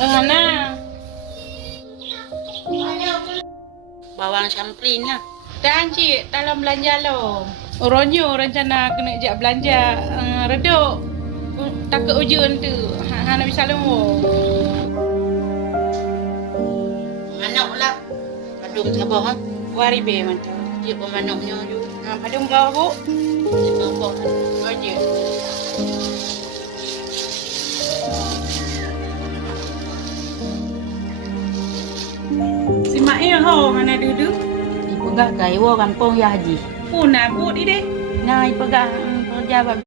Hana. Bawang samplin lah. Dan cik dalam belanja lo. Orangnya rencana kena jak belanja reduk. Takut ujian tu. Hana bisa lemo. Manok lah. Padung sabah ha. Wari be mantap. Dia pun manoknya tu. Padung bawa bu. Dia bawa. Oh je. Si mak ya ho mana duduk? Ipegah kai wo kampung ya haji. Puna bu di deh. Nah ipegah pejabat